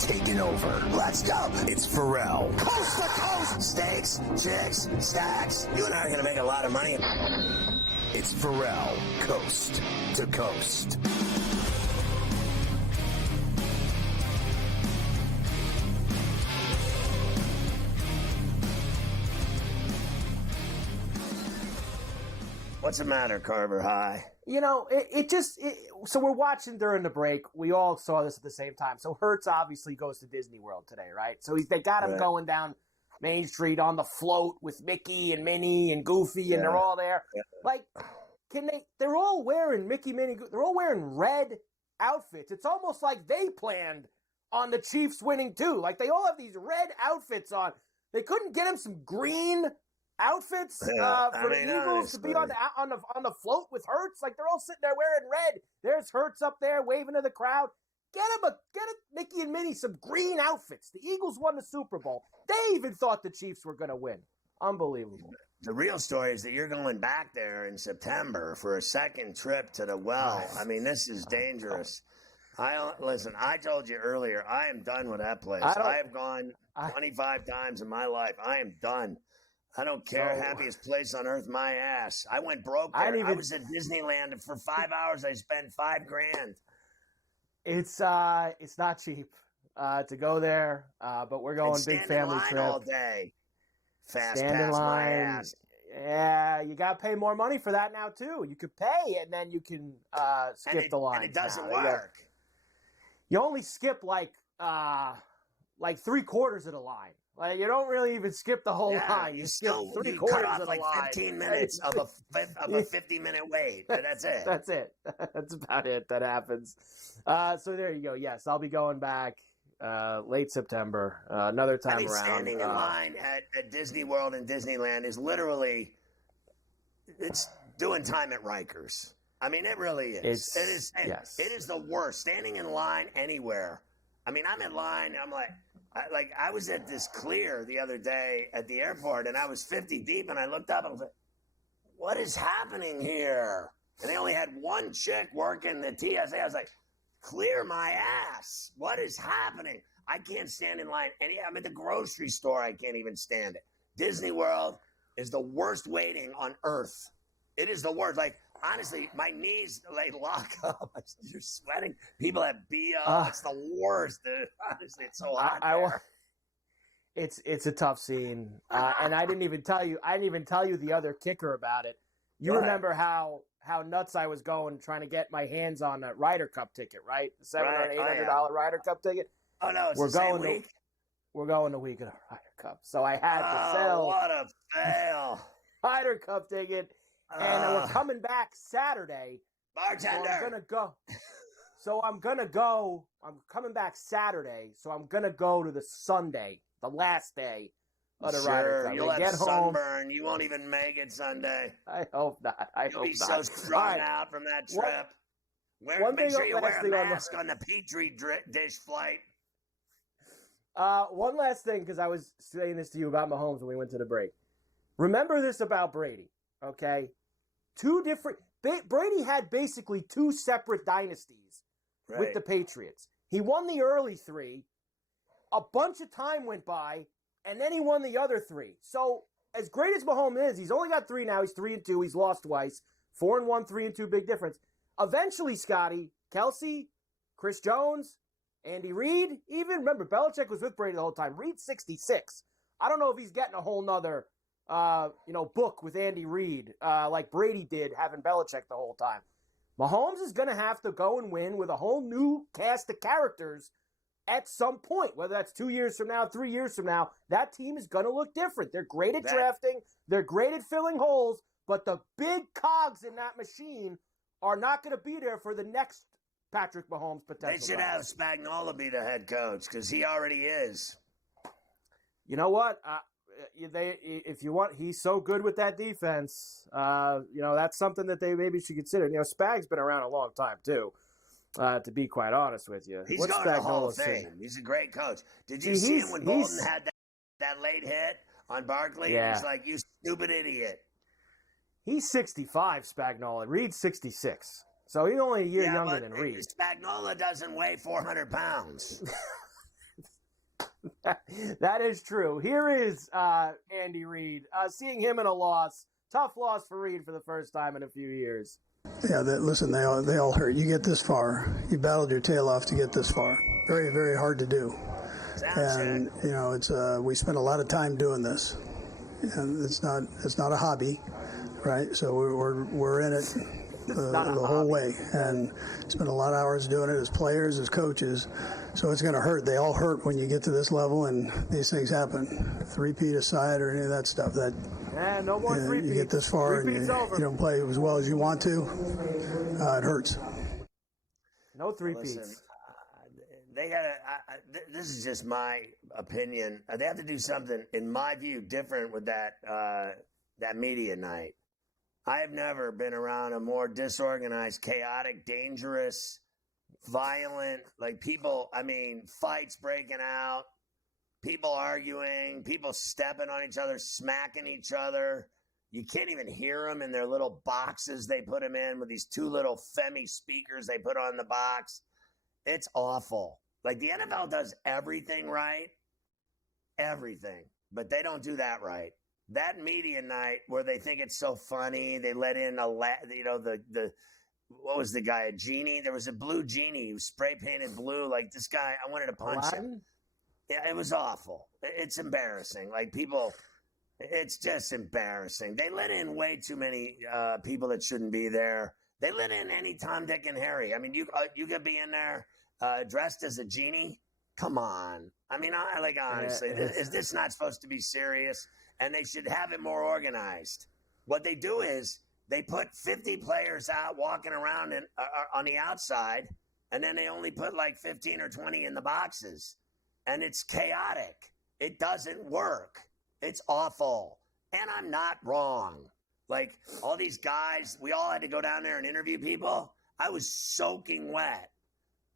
has taken over. Let's go. It's Ferrall. Coast to coast. Steaks, chicks, stacks. You and I are going to make a lot of money. It's Ferrall, coast to coast. What's the matter, Carver High? You know, so we're watching during the break. We all saw this at the same time. So Hertz obviously goes to Disney World today, right? So they got him going down Main Street on the float with Mickey and Minnie and Goofy, and they're all there. Yeah. Like, they're all wearing Mickey, Minnie, they're all wearing red outfits. It's almost like they planned on the Chiefs winning too. Like, they all have these red outfits on. They couldn't get him some green outfits for the Eagles to be on the float with Hertz. Like, they're all sitting there wearing red. There's Hertz up there waving to the crowd. Get Mickey and Minnie some green outfits. The Eagles won the Super Bowl. They even thought the Chiefs were going to win. Unbelievable. The real story is that you're going back there in September for a second trip to the well. I mean, this is dangerous. Listen, I told you earlier, I am done with that place. I have gone 25 times in my life. I am done. I don't care. Happiest place on earth, my ass. I went broke there. I was at Disneyland, and for 5 hours I spent $5,000. It's not cheap to go there, but we're going big family trip all day. Fast stand pass in line. My ass. Yeah, you got to pay more money for that now too. You could pay, and then you can skip the line. And it doesn't work. You only skip like 3/4 of the line. Like, you don't really even skip the whole line. You skip 3/4 of the line. 15 minutes of a 50-minute wait. That's it. That's it. That's about it. That happens. So there you go. Yes, I'll be going back late September. Another time around. Standing in line at Disney World and Disneyland is literally, it's doing time at Rikers. I mean, it really is. It is the worst. Standing in line anywhere. I mean, I'm in line. I'm like I was at this Clear the other day at the airport, and I was 50 deep, and I looked up and I was like, what is happening here? And they only had one chick working the TSA. I was like, clear my ass. What is happening? I can't stand in line. I'm at the grocery store. I can't even stand it. Disney World is the worst waiting on earth. It is the worst. Like, honestly, my knees, lock up. You're sweating. People have BO. It's the worst, dude. Honestly, it's so hot there. It's a tough scene. And I didn't even tell you the other kicker about it. You remember how nuts I was going trying to get my hands on a Ryder Cup ticket, right? The $700 or $800 Ryder Cup ticket. Oh, no, it's the same week? We're going the week of the Ryder Cup. So I had to sell. What a fail. Ryder Cup ticket. And we're coming back Saturday. Bartender. So I'm going to go. I'm coming back Saturday. So I'm going to go to the Sunday, the last day of the Ryder Cup. You'll have sunburn. You won't even make it Sunday. I hope not. You'll be so strung out from that trip. Make sure you wear a mask on the Petri dish flight. One last thing, because I was saying this to you about Mahomes when we went to the break. Remember this about Brady, okay? Brady had basically two separate dynasties with the Patriots. He won the early three, a bunch of time went by, and then he won the other three. So, as great as Mahomes is, he's only got three now. He's 3-2. He's lost twice. 4-1, 3-2, big difference. Eventually, Scotty, Kelsey, Chris Jones, Andy Reid, even, remember, Belichick was with Brady the whole time. Reid's 66. I don't know if he's getting a whole nother book with Andy Reid, like Brady did having Belichick the whole time. Mahomes is going to have to go and win with a whole new cast of characters at some point, whether that's 2 years from now, 3 years from now. That team is going to look different. They're great at drafting. They're great at filling holes, but the big cogs in that machine are not going to be there for the next Patrick Mahomes potential. They should have Spagnuolo be the head coach because he already is. You know what? If you want, he's so good with that defense. That's something that they maybe should consider. Spag's been around a long time too. To be quite honest with you, he's going to the Hall of Fame. He's a great coach. Did you see him when Bolton had that late hit on Barkley? Yeah. He's like, "You stupid idiot." He's 65, Spagnuolo. Reid's 66, so he's only a year younger than Reid. Spagnuolo doesn't weigh 400 pounds. That is true. Here is Andy Reid. Seeing him in a loss, tough loss for Reid for the first time in a few years. Yeah, listen, they all hurt. You get this far. You battled your tail off to get this far. Very, very hard to do. And it's we spent a lot of time doing this, and it's not a hobby, right? So we're in it the whole way, and spent a lot of hours doing it as players, as coaches. So it's going to hurt. They all hurt when you get to this level, and these things happen. Three-peat aside or any of that stuff. No more three-peats. You get this far and you don't play as well as you want to. It hurts. No three-peats. They gotta. This is just my opinion. They have to do something, in my view, different with that media night. I have never been around a more disorganized, chaotic, dangerous, violent, people. I mean, fights breaking out, people arguing, people stepping on each other, smacking each other. You can't even hear them in their little boxes they put them in with these two little Femi speakers they put on the box. It's awful. The NFL does everything right, everything, but they don't do that right. That media night where they think it's so funny, they let in what was the guy, a genie? There was a blue genie who spray painted blue. This guy, I wanted to punch him. Yeah, it was awful. It's embarrassing. It's just embarrassing. They let in way too many people that shouldn't be there. They let in any Tom, Dick, and Harry. I mean, you could be in there dressed as a genie. Come on. I mean, honestly, is this not supposed to be serious? And they should have it more organized. What they do is they put 50 players out walking around on the outside, and then they only put 15 or 20 in the boxes. And it's chaotic. It doesn't work. It's awful. And I'm not wrong. All these guys, we all had to go down there and interview people. I was soaking wet.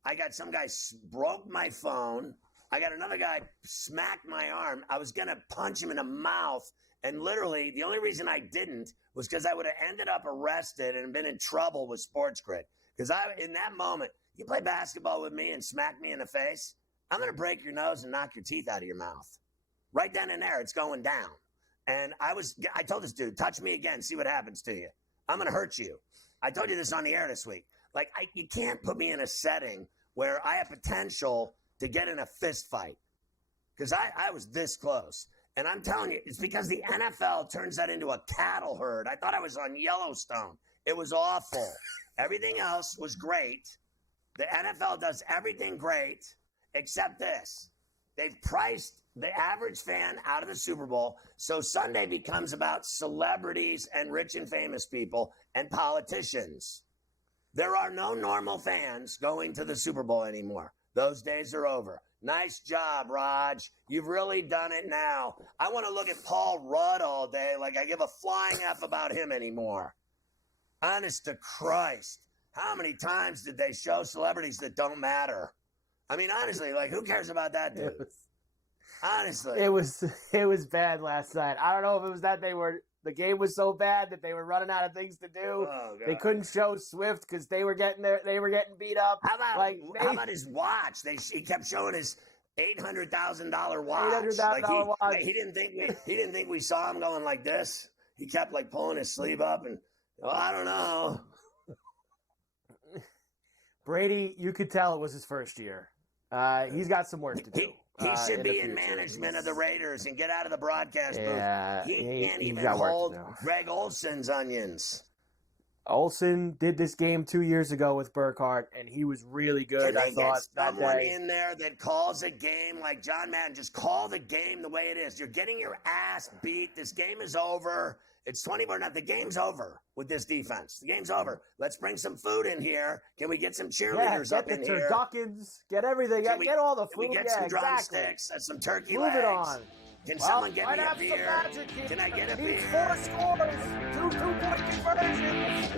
I got some guy broke my phone. I got another guy smacked my arm. I was going to punch him in the mouth. And literally, the only reason I didn't was because I would have ended up arrested and been in trouble with SportsGrid. Because in that moment, you play basketball with me and smack me in the face, I'm going to break your nose and knock your teeth out of your mouth. Right then and there, it's going down. And I told this dude, touch me again, see what happens to you. I'm going to hurt you. I told you this on the air this week. You can't put me in a setting where I have potential to get in a fist fight. Because I was this close. And I'm telling you, it's because the NFL turns that into a cattle herd. I thought I was on Yellowstone. It was awful. Everything else was great. The NFL does everything great except this. They've priced the average fan out of the Super Bowl, so Sunday becomes about celebrities and rich and famous people and politicians. There are no normal fans going to the Super Bowl anymore. Those days are over. Nice job, Raj. You've really done it now. I want to look at Paul Rudd all day like I give a flying F about him anymore. Honest to Christ. How many times did they show celebrities that don't matter? I mean, honestly, who cares about that dude? Honestly. It was bad last night. I don't know if it was that the game was so bad that they were running out of things to do. Oh, they couldn't show Swift because they were getting beat up. How about his watch? He kept showing his $800,000 watch. $800,000 he didn't think we saw him going like this. He kept pulling his sleeve up and I don't know. Brady, you could tell it was his first year. He's got some work to do. He should be in management of the Raiders and get out of the broadcast booth. He can't even got hold Greg Olson's onions. Olson did this game 2 years ago with Burkhardt, and he was really good. Can they get someone in there that calls a game like John Madden? Just call the game the way it is. You're getting your ass beat. This game is over. It's 24-0. The game's over with this defense. The game's over. Let's bring some food in here. Can we get some cheerleaders up in here? Get the turduckens. Get everything. Get all the food. Can we get some drumsticks and some turkey legs? Move it on. Can someone get me a beer? Can I get a beer? 4 scores. 2 2-point conversions.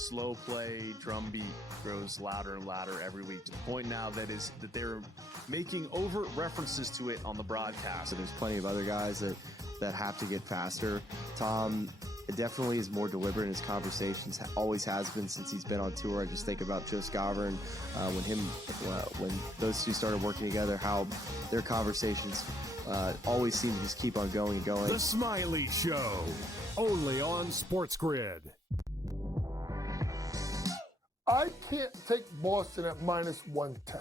slow play drumbeat grows louder and louder every week, to the point now that they're making overt references to it on the broadcast. So there's plenty of other guys that have to get faster. Tom definitely is more deliberate in his conversations, always has been since he's been on tour. I just think about Joe Scavern, when those two started working together, how their conversations always seem to just keep on going and going. The Smiley Show, only on SportsGrid. I can't take Boston at minus 110.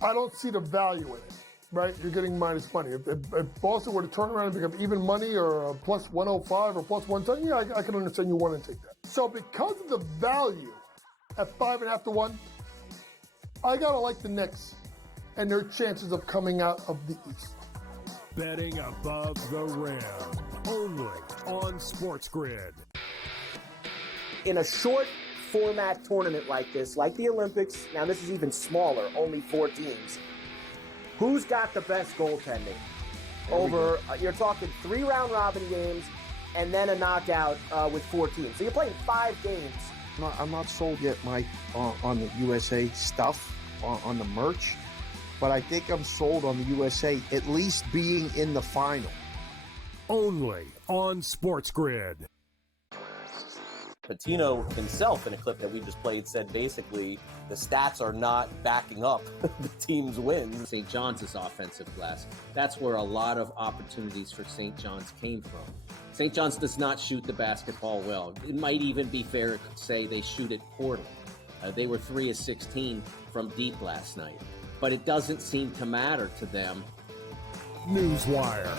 I don't see the value in it, right? You're getting minus money. If Boston were to turn around and become even money or plus 105 or plus 110, yeah, I can understand you want to take that. So because of the value at 5.5 to 1, I got to like the Knicks and their chances of coming out of the East. Betting above the rim, only on SportsGrid. In a short format tournament like this, like the Olympics, now this is even smaller, only 4 teams, who's got the best goaltending? You're talking 3 round robin games and then a knockout with 4 teams. So you're playing 5 games. I'm not sold yet, Mike, on the USA stuff, on the merch, but I think I'm sold on the USA at least being in the final. Only on SportsGrid. Patino himself, in a clip that we just played, said basically the stats are not backing up the team's wins. St. John's is offensive glass. That's where a lot of opportunities for St. John's came from. St. John's does not shoot the basketball well. It might even be fair to say they shoot it poorly. They were 3 of 16 from deep last night, but it doesn't seem to matter to them. Newswire,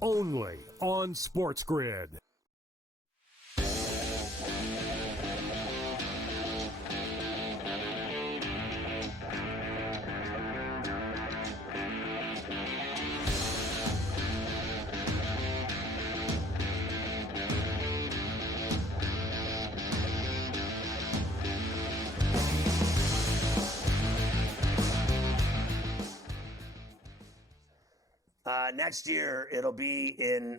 only on SportsGrid. Next year, it'll be in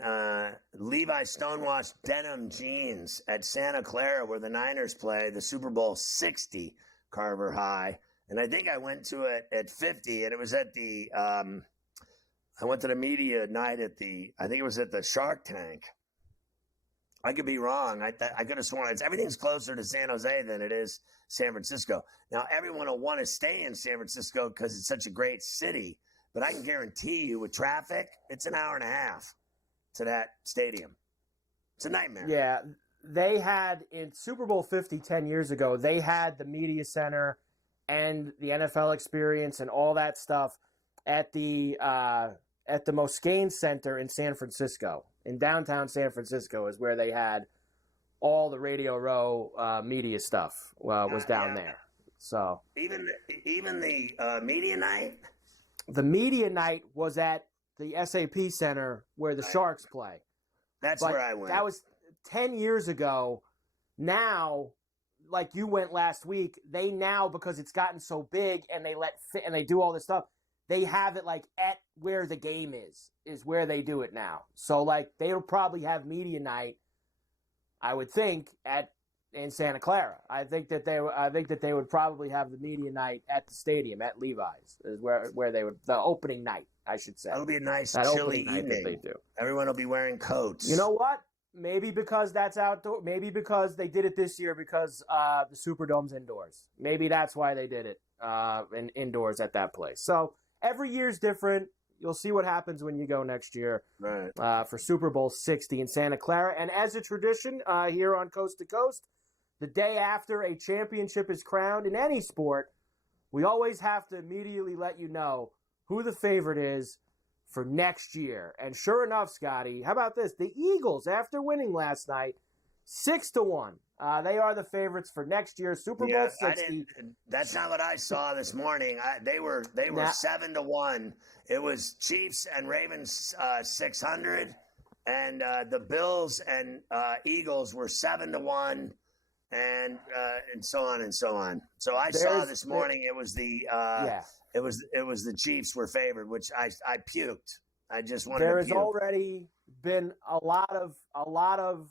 Levi Stonewashed denim jeans at Santa Clara, where the Niners play the Super Bowl 60 Carver High. And I think I went to it at 50, and it was at the I went to the media night at I think it was at the Shark Tank. I could be wrong. I could have sworn everything's closer to San Jose than it is San Francisco. Now, everyone will want to stay in San Francisco because it's such a great city. But I can guarantee you, with traffic, it's an hour and a half to that stadium. It's a nightmare. Yeah, they had in Super Bowl 50 10 years ago, they had the media center and the NFL experience and all that stuff at the Moscone Center in San Francisco. In downtown San Francisco is where they had all the Radio Row media stuff was down there. So even the media night. The media night was at the SAP Center where the Sharks play. That's where I went. That was 10 years ago. Now, like you went last week, they now, because it's gotten so big and they do all this stuff, they have it like at where the game is where they do it now. So like they'll probably have media night, I would think, in Santa Clara. I think that they would probably have the media night at the stadium at Levi's, is where they would, the opening night, I should say. That'll be a nice chilly evening. That they do. Everyone will be wearing coats. You know what? Maybe because that's outdoor. Maybe because they did it this year because the Superdome's indoors. Maybe that's why they did it indoors at that place. So every year's different. You'll see what happens when you go next year for Super Bowl 60 in Santa Clara. And as a tradition here on Coast to Coast, the day after a championship is crowned in any sport, we always have to immediately let you know who the favorite is for next year. And sure enough, Scotty, how about this? The Eagles, after winning last night, 6-1. They are the favorites for next year, Super Bowl 60. That's not what I saw this morning. They were 7-1. It was Chiefs and Ravens 600, and the Bills and Eagles were 7-1. And so on and so on. So I saw this morning it was the it was the Chiefs were favored, which I puked. I just wanted to puke. There is already been a lot of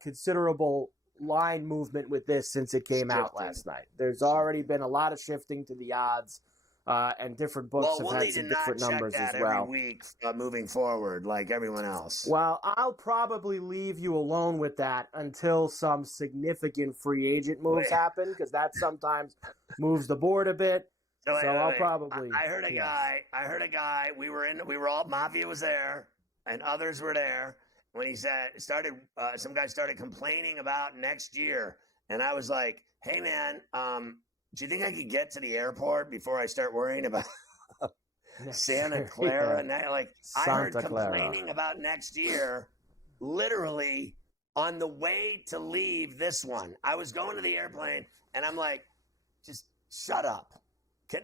considerable line movement with this since it came out last night. There's already been a lot of shifting to the odds, and different books have had some different numbers as well. Every week moving forward, like everyone else. Well, I'll probably leave you alone with that until some significant free agent moves happen, because that sometimes moves the board a bit. So I'll probably. I heard a guy. We were all Mafia was there, and others were there. When he some guy started complaining about next year, and I was like, "Hey man, do you think I could get to the airport before I start worrying about Santa Clara?" And I heard complaining about next year, literally on the way to leave this one. I was going to the airplane, and I'm like, "Just shut up.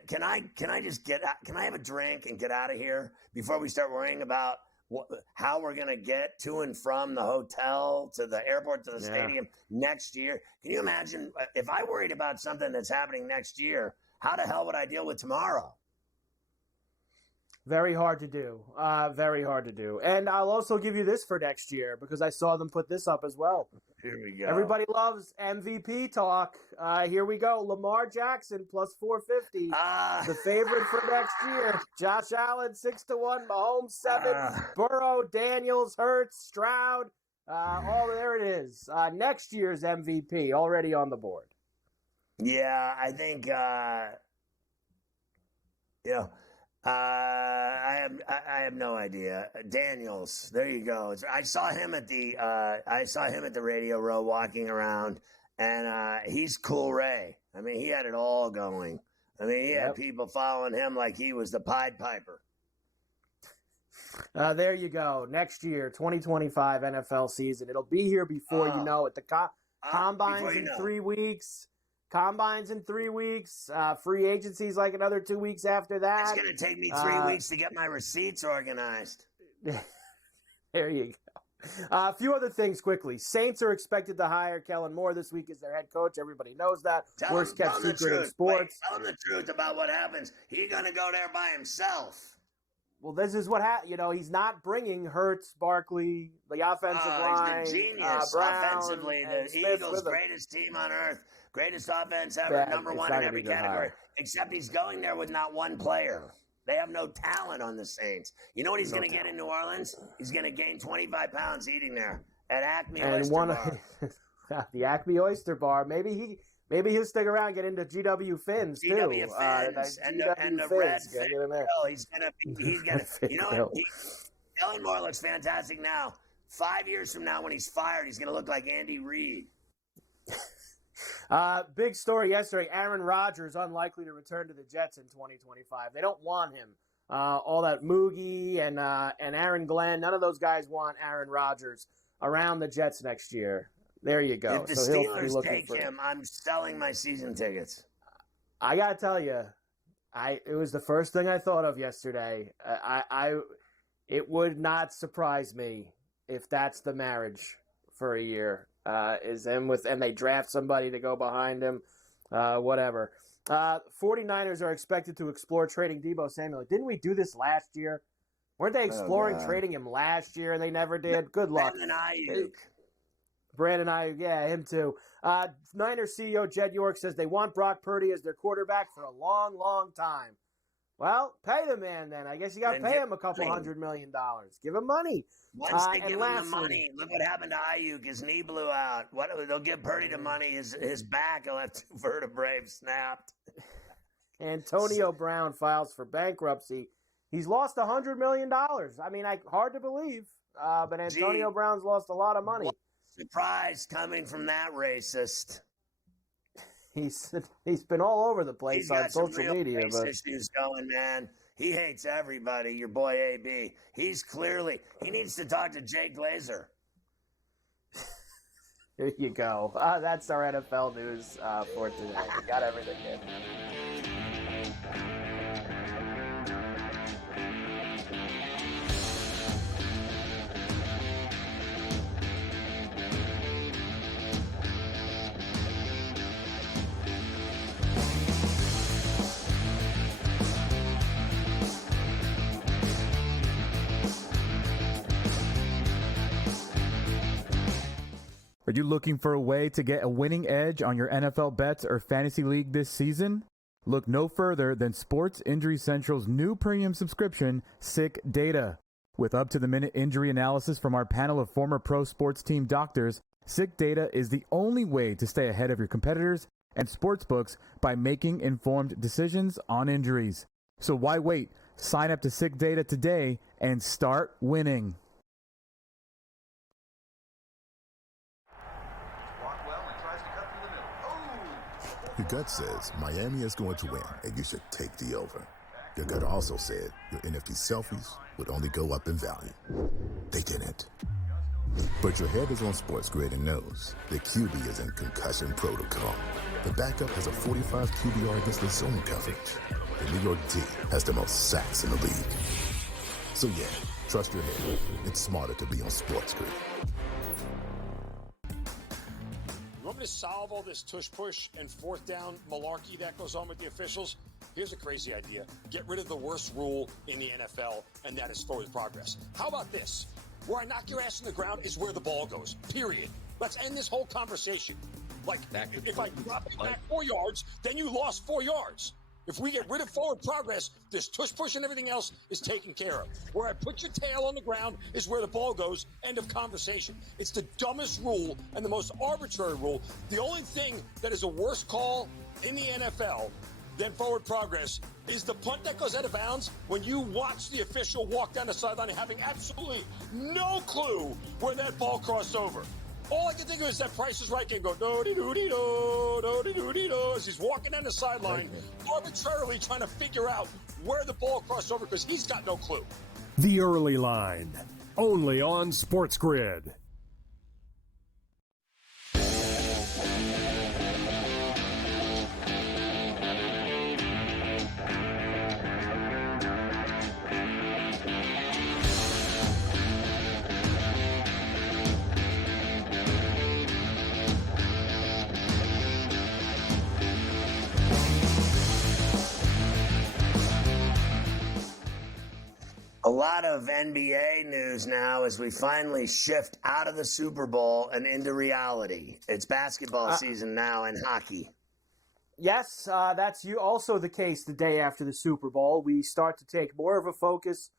Can I just get out? Can I have a drink and get out of here before we start worrying about how we're going to get to and from the hotel to the airport to the stadium next year?" Can you imagine if I worried about something that's happening next year? How the hell would I deal with tomorrow? Very hard to do. Very hard to do. And I'll also give you this for next year, because I saw them put this up as well. Here we go. Everybody loves MVP talk. Here we go. Lamar Jackson plus 450. The favorite for next year. Josh Allen 6-1. Mahomes 7. Burrow, Daniels, Hurts, Stroud. There it is. Next year's MVP already on the board. Yeah, I think. I have no idea. Daniels, there you go. I saw him at the Radio Row walking around, and he's Cool Ray. I mean, he had it all going. I mean, he had people following him like he was the Pied Piper. There you go. Next year, 2025 NFL season. It'll be here before you know it. The Combines in 3 weeks. Combines in 3 weeks. Free agency's like another 2 weeks after that. It's going to take me 3 weeks to get my receipts organized. There you go. A few other things quickly. Saints are expected to hire Kellen Moore this week as their head coach. Everybody knows that. Worst kept secret in sports. Tell him the truth about what happens. He's going to go there by himself. Well, this is what happened. He's not bringing Hurts, Barkley, the offensive line. He's a genius offensively. The Eagles' greatest team on earth. Greatest offense ever, number one in every category. Except he's going there with not one player. They have no talent on the Saints. You know what he's going to get in New Orleans? He's going to gain 25 pounds eating there at Acme Oyster Bar. The Acme Oyster Bar. Maybe he'll stick around and get into GW Fins too. GW Fins and the Red Fins. He's gonna. You know what? Kellen Moore looks fantastic now. 5 years from now, when he's fired, he's gonna look like Andy Reid. Big story yesterday. Aaron Rodgers unlikely to return to the Jets in 2025. They don't want him. All that Moogie and Aaron Glenn, none of those guys want Aaron Rodgers around the Jets next year. There you go. If the Steelers take him, I'm selling my season tickets. I gotta tell you, it was the first thing I thought of yesterday. It would not surprise me if that's the marriage for a year. Is him and they draft somebody to go behind him, whatever. 49ers are expected to explore trading Deebo Samuel. Didn't we do this last year? Weren't they exploring trading him last year and they never did? Good luck. Brandon Ayuk, yeah, him too. Niners CEO Jed York says they want Brock Purdy as their quarterback for a long, long time. Well, pay the man then. I guess you got to pay him a couple $100 million. Give him money. Once they give him the money, look what happened to Ayuk. His knee blew out. They'll give Purdy the money. His back, he'll have 2 vertebrae snapped. Antonio Brown files for bankruptcy. He's lost $100 million. I mean, hard to believe, but Antonio Brown's lost a lot of money. Surprise coming from that racist. He's been all over the place on social media. He's got issues going, man. He hates everybody. Your boy AB. He needs to talk to Jay Glazer. There you go. That's our NFL news for today. We got everything in. Are you looking for a way to get a winning edge on your NFL bets or fantasy league this season? Look no further than Sports Injury Central's new premium subscription, Sick Data. With up-to-the-minute injury analysis from our panel of former pro sports team doctors, Sick Data is the only way to stay ahead of your competitors and sportsbooks by making informed decisions on injuries. So why wait? Sign up to Sick Data today and start winning. Your gut says Miami is going to win, and you should take the over. Your gut also said your NFT selfies would only go up in value. They didn't. But your head is on SportsGrid and knows the QB is in concussion protocol. The backup has a 45 QBR against the zone coverage. The New York D has the most sacks in the league. So yeah, trust your head. It's smarter to be on SportsGrid. You want me to solve all this tush-push and fourth down malarkey that goes on with the officials? Here's a crazy idea. Get rid of the worst rule in the NFL, and that is forward progress. How about this? Where I knock your ass in the ground is where the ball goes, period. Let's end this whole conversation. Like, if I drop it back 4 yards, then you lost 4 yards. If we get rid of forward progress, this tush-push and everything else is taken care of. Where I put your tail on the ground is where the ball goes, end of conversation. It's the dumbest rule and the most arbitrary rule. The only thing that is a worse call in the NFL than forward progress is the punt that goes out of bounds when you watch the official walk down the sideline having absolutely no clue where that ball crossed over. All I can think of is that Price is Right game go do-de-do-de-do, do-de-do-de-do, as he's walking down the sideline, arbitrarily trying to figure out where the ball crossed over because he's got no clue. The Early Line, only on SportsGrid. A lot of NBA news now as we finally shift out of the Super Bowl and into reality. It's basketball season now and hockey. Yes, that's also the case the day after the Super Bowl. We start to take more of a focus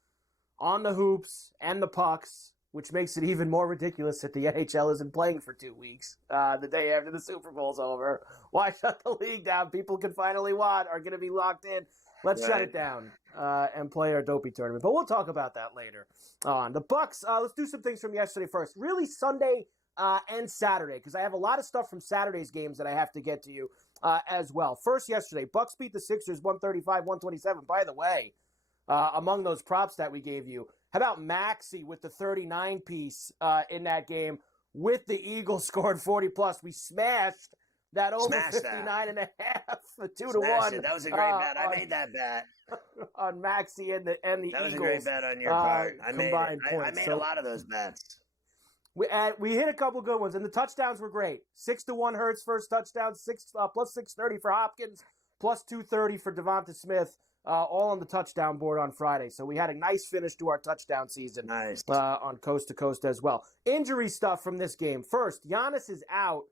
on the hoops and the pucks, which makes it even more ridiculous that the NHL isn't playing for 2 weeks the day after the Super Bowl's over. Why shut the league down? People can finally are going to be locked in. Let's shut it down and play our dopey tournament. But we'll talk about that later on. The Bucks, let's do some things from yesterday first. Really Sunday and Saturday, because I have a lot of stuff from Saturday's games that I have to get to you as well. First, yesterday, Bucks beat the Sixers 135-127. By the way, among those props that we gave you, how about Maxey with the 39-piece in that game with the Eagles scoring 40+? We smashed that over 59.5 for 2-1. That was a great bet. I made that bet on Maxey and the Eagles. That was a great bet on your part. I made a lot of those bets. We hit a couple good ones, and the touchdowns were great. 6-1 Hurts first touchdown, plus 630 for Hopkins, plus 230 for Devonta Smith, all on the touchdown board on Friday. So we had a nice finish to our touchdown season. Nice. On coast to coast as well. Injury stuff from this game. First, Giannis is out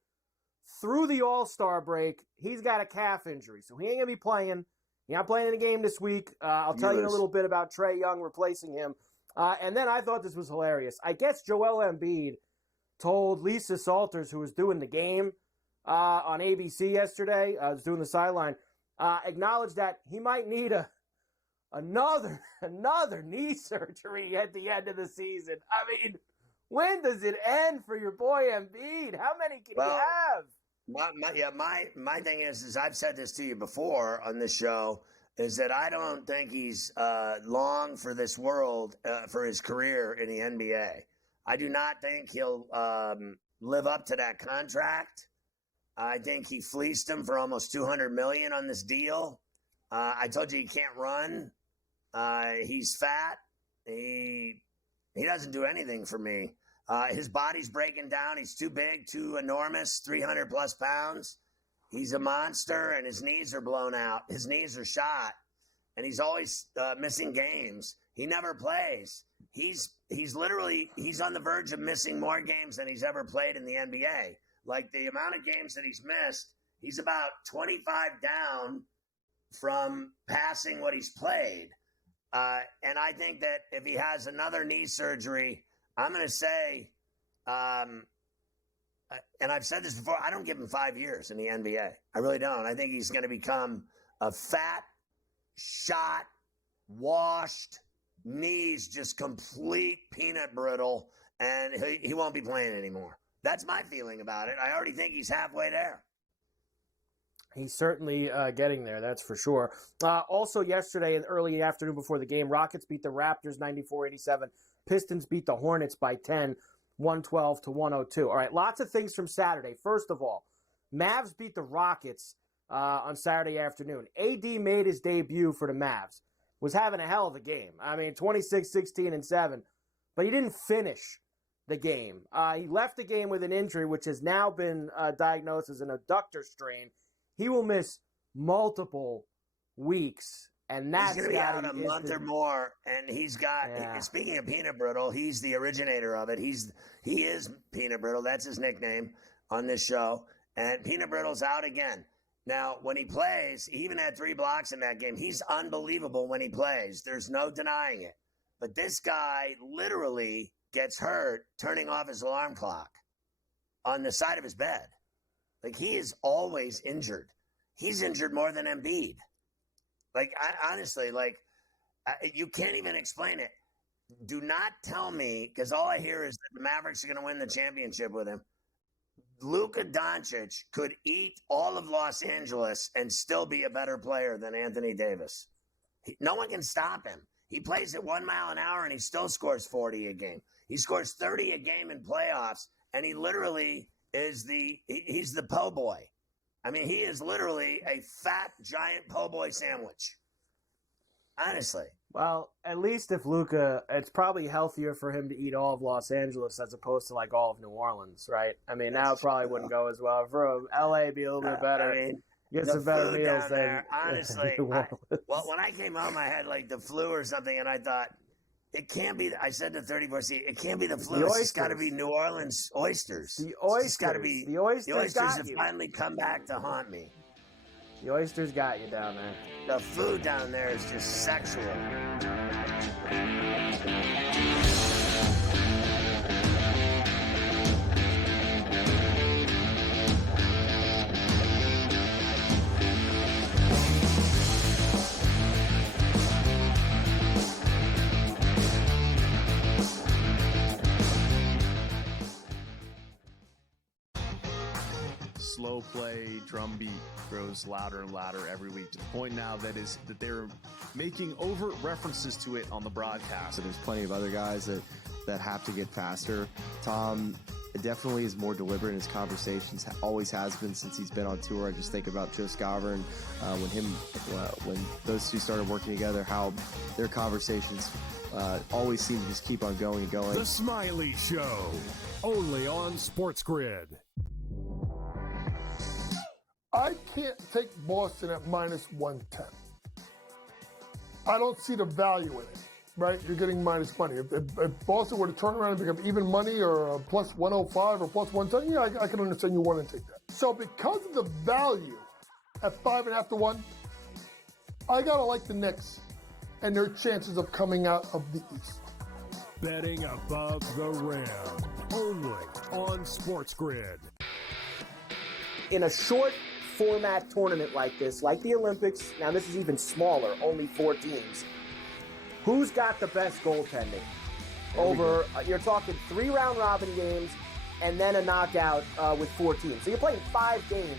through the All-Star break. He's got a calf injury, so he ain't going to be playing. He's not playing in the game this week. I'll tell you a little bit about Trae Young replacing him. And then I thought this was hilarious. I guess Joel Embiid told Lisa Salters, who was doing the game on ABC yesterday, was doing the sideline, acknowledged that he might need another knee surgery at the end of the season. I mean, when does it end for your boy Embiid? How many can he have? My thing is I've said this to you before on this show, is that I don't think he's long for this world for his career in the NBA. I do not think he'll live up to that contract. I think he fleeced him for almost $200 million on this deal. I told you he can't run. He's fat. He doesn't do anything for me. His body's breaking down. He's too big, too enormous, 300+ pounds. He's a monster, and his knees are blown out. His knees are shot, and he's always missing games. He never plays. he's on the verge of missing more games than he's ever played in the NBA. Like the amount of games that he's missed, he's about 25 down from passing what he's played. And I think that if he has another knee surgery, I'm going to say, and I've said this before, I don't give him 5 years in the NBA. I really don't. I think he's going to become a fat, shot, washed, knees just complete peanut brittle, and he won't be playing anymore. That's my feeling about it. I already think he's halfway there. He's certainly getting there, that's for sure. Also yesterday in the early afternoon before the game, Rockets beat the Raptors 94-87. Pistons beat the Hornets by 10, 112-102. All right, lots of things from Saturday. First of all, Mavs beat the Rockets on Saturday afternoon. AD made his debut for the Mavs. Was having a hell of a game. I mean, 26, 16, and 7. But he didn't finish the game. He left the game with an injury, which has now been diagnosed as an adductor strain. He will miss multiple weeks. And that's he's going to be out a month or more. And he's got, speaking of peanut brittle, he's the originator of it. He is Peanut Brittle. That's his nickname on this show. And Peanut Brittle's out again. Now, when he plays, he even had 3 blocks in that game. He's unbelievable when he plays. There's no denying it. But this guy literally gets hurt turning off his alarm clock on the side of his bed. Like, he is always injured. He's injured more than Embiid. Like, honestly, you can't even explain it. Do not tell me, because all I hear is that the Mavericks are going to win the championship with him. Luka Doncic could eat all of Los Angeles and still be a better player than Anthony Davis. No one can stop him. He plays at 1 mile an hour and he still scores 40 a game. He scores 30 a game in playoffs, and he literally is he's the po' boy. I mean, he is literally a fat, giant po' boy sandwich. Honestly. Well, at least if Luka, it's probably healthier for him to eat all of Los Angeles as opposed to like all of New Orleans, right? I mean, now it probably wouldn't go as well. For LA, be a little bit better. I mean, get some better meals there. Honestly, well, when I came home, I had like the flu or something, and I thought it can't be. I said to 34C, it can't be the flu. It's got to be New Orleans oysters. The oysters. It's got to be the oysters have finally come back to haunt me. The oysters got you down there. The food down there is just sexual. Slow play, drum beat grows louder and louder every week to the point now that they're making overt references to it on the broadcast. So there's plenty of other guys that have to get faster. Tom definitely is more deliberate in his conversations, always has been since he's been on tour. I just think about Joe Scavern, when those two started working together, how their conversations always seem to just keep on going and going. The Smiley Show, only on SportsGrid. I can't take Boston at minus 110. I don't see the value in it, right? You're getting minus money. If Boston were to turn around and become even money or plus 105 or plus 110, yeah, I can understand you want to take that. So because of the value at 5.5 to 1, I got to like the Knicks and their chances of coming out of the East. Betting above the rim, only on SportsGrid. In a short format tournament like this, like the Olympics, now this is even smaller, only 4 teams. Who's got the best goaltending? Over, you're talking 3 round robin games and then a knockout with 4 teams. So you're playing 5 games.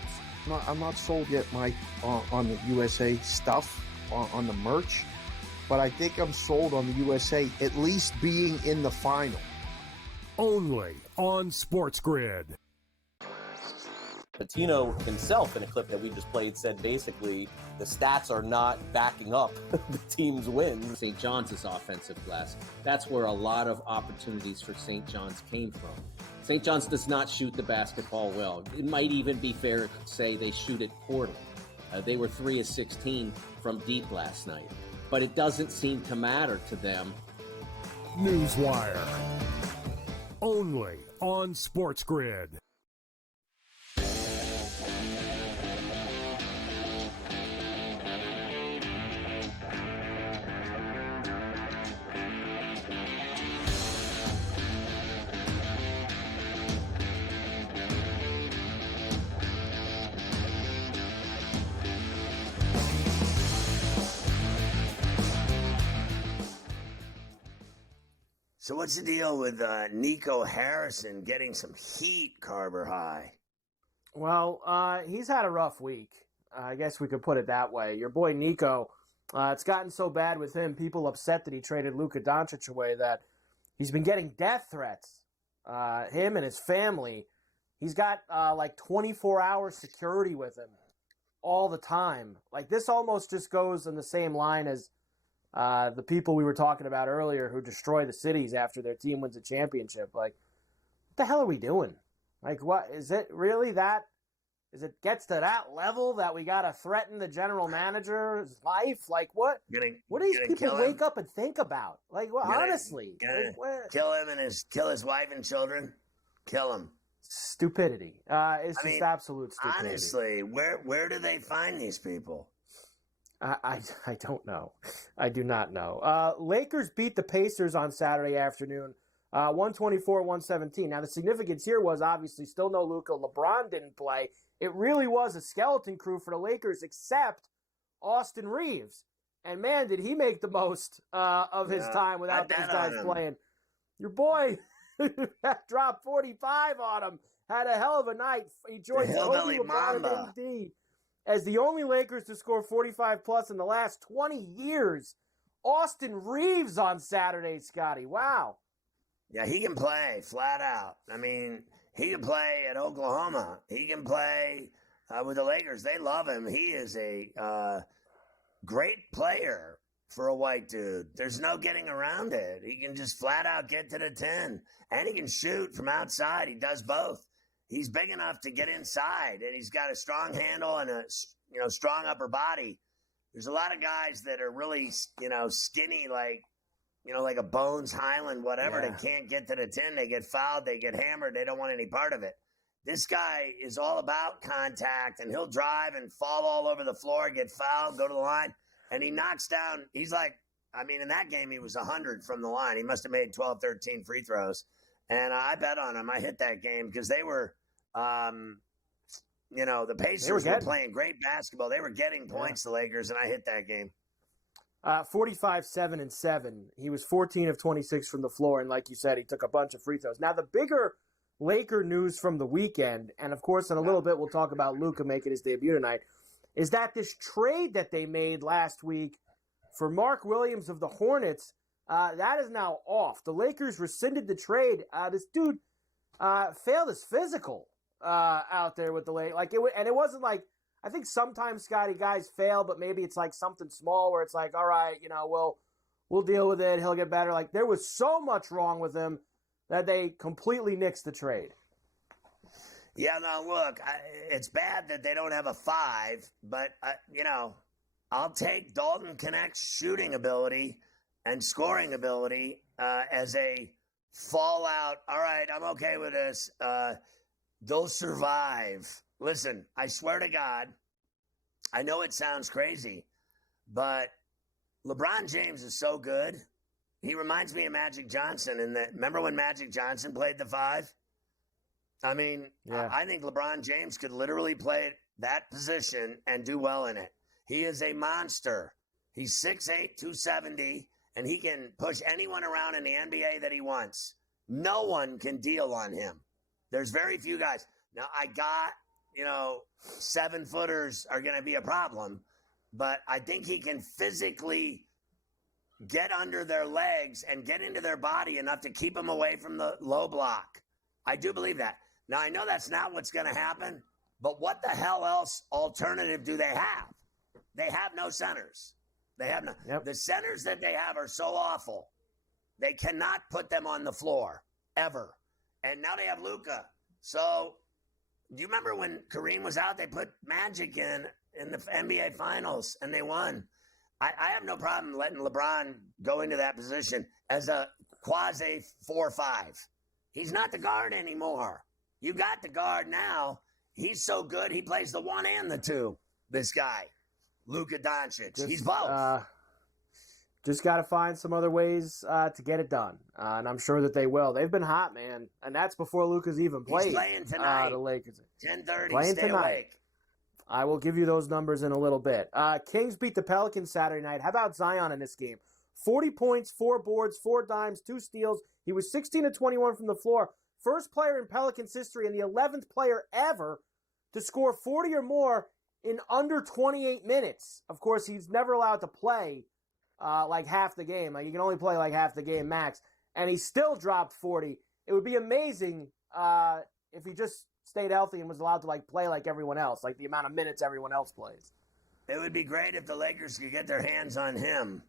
I'm not sold yet, Mike, on the USA stuff, on the merch, but I think I'm sold on the USA at least being in the final. Only on SportsGrid. Patino himself, in a clip that we just played, said basically the stats are not backing up the team's wins. St. John's is offensive glass. That's where a lot of opportunities for St. John's came from. St. John's does not shoot the basketball well. It might even be fair to say they shoot it poorly. They were 3 of 16 from deep last night. But it doesn't seem to matter to them Newswire. Only on SportsGrid. So what's the deal with Nico Harrison getting some heat, Carver High? Well, he's had a rough week. I guess we could put it that way. Your boy Nico, it's gotten so bad with him, people upset that he traded Luka Doncic away, that he's been getting death threats. Him and his family. He's got like 24-hour security with him all the time. Like, this almost just goes in the same line as the people we were talking about earlier who destroy the cities after their team wins a championship. Like, what the hell are we doing? Like, what is it really that? Is it gets to that level that we gotta threaten the general manager's life? Like, what? What do these people wake up and think about? Like, well, honestly, kill him and kill his wife and children. Kill him. Stupidity. It's just absolute stupidity. Honestly, where do they find these people? I don't know. I do not know. Lakers beat the Pacers on Saturday afternoon, 124-117. Now, the significance here was obviously still no Luka. LeBron didn't play. It really was a skeleton crew for the Lakers, except Austin Reeves. And, man, did he make the most of his time without these guys playing. Your boy dropped 45 on him. Had a hell of a night. He joined Kobe, LeBron, and AD as the only Lakers to score 45-plus in the last 20 years. Austin Reeves on Saturday, Scotty. Wow. Yeah, he can play flat out. I mean, he can play at Oklahoma. He can play with the Lakers. They love him. He is a great player for a white dude. There's no getting around it. He can just flat out get to the 10, and he can shoot from outside. He does both. He's big enough to get inside, and he's got a strong handle and a strong upper body. There's a lot of guys that are really skinny, like a Bones Highland, whatever. Yeah. They can't get to the 10. They get fouled. They get hammered. They don't want any part of it. This guy is all about contact, and he'll drive and fall all over the floor, get fouled, go to the line, and he knocks down. He's like, in that game he was 100 from the line. He must have made 12, 13 free throws. And I bet on him. I hit that game because they were, the Pacers were playing great basketball. They were getting points, the Lakers, and I hit that game. 45-7-7. He was 14 of 26 from the floor, and like you said, he took a bunch of free throws. Now, the bigger Laker news from the weekend, and of course in a little bit we'll talk about Luka making his debut tonight, is that this trade that they made last week for Mark Williams of the Hornets, that is now off. The Lakers rescinded the trade. This dude failed his physical out there with the Lakers. And it wasn't like, I think sometimes, Scotty, guys fail, but maybe it's like something small where it's like, all right, we'll deal with it. He'll get better. Like, there was so much wrong with him that they completely nixed the trade. Yeah, no, look, it's bad that they don't have a 5, but, I'll take Dalton Connect's shooting ability and scoring ability as a fallout. All right, I'm okay with this. They'll survive. Listen, I swear to God, I know it sounds crazy, but LeBron James is so good. He reminds me of Magic Johnson. Remember when Magic Johnson played the 5? I mean, I think LeBron James could literally play that position and do well in it. He is a monster. He's 6'8", 270, and he can push anyone around in the NBA that he wants. No one can deal on him. There's very few guys. Now, I got, 7-footers are going to be a problem, but I think he can physically get under their legs and get into their body enough to keep them away from the low block. I do believe that. Now, I know that's not what's going to happen, but what the hell else alternative do they have? They have no centers. They have no. Yep. The centers that they have are so awful. They cannot put them on the floor, ever. And now they have Luka. So, do you remember when Kareem was out, they put Magic in the NBA Finals, and they won? I have no problem letting LeBron go into that position as a quasi 4-5. He's not the guard anymore. You got the guard now. He's so good, he plays the 1 and the 2. This guy, Luka Doncic. He's both. Just got to find some other ways to get it done. And I'm sure that they will. They've been hot, man. And that's before Luka's even played. He's playing tonight. The Lakers. 10:30, playing stay tonight. awake. I will give you those numbers in a little bit. Kings beat the Pelicans Saturday night. How about Zion in this game? 40 points, 4 boards, 4 dimes, 2 steals. He was 16 of 21 from the floor. First player in Pelicans history and the 11th player ever to score 40 or more in under 28 minutes. Of course, he's never allowed to play like half the game. Like, you can only play like half the game max. And he still dropped 40. It would be amazing if he just stayed healthy and was allowed to play like everyone else, like the amount of minutes everyone else plays. It would be great if the Lakers could get their hands on him